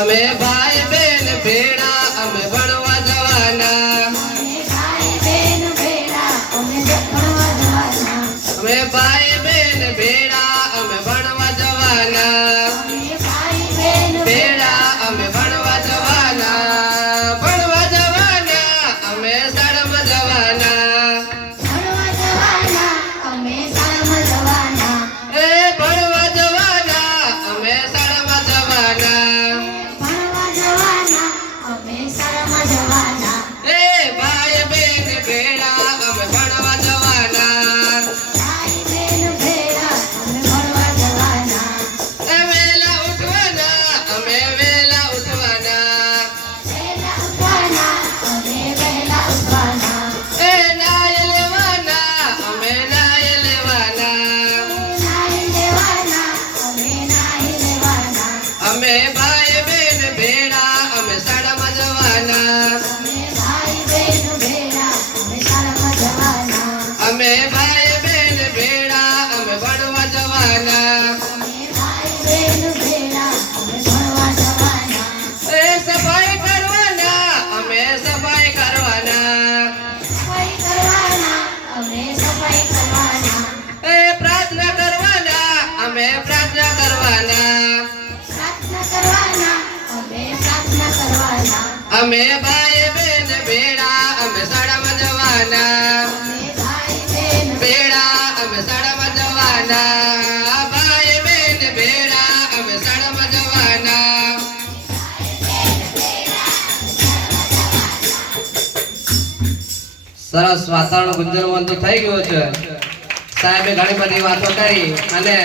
અમે ભાઈ બેન ભેડા અમે ભણવા જવાના. અમે ભાઈ બેન ભેળા, અમે ભણવા જવાના. ભાઈ અમે ભણવા જવાના. ભણવા જવાના, અમે શાળામાં જવાના. એ ભણવા જવાના, અમે શાળામાં જવાના. અમે ભાઈ બેન ભેળા અમે સાડા જવાના. અમે ભાઈ બેન ભેળા અમે શાળામાં જવાના. ભેળા અમે શાળામાં જવાના. ભાઈ બેન ભેળા અમે શાળામાં જવાના. સરસ વાતાવરણ ગુંજરવંતુ થઈ ગયું છે. સાહેબે ઘણી બધી વાતો કરી અને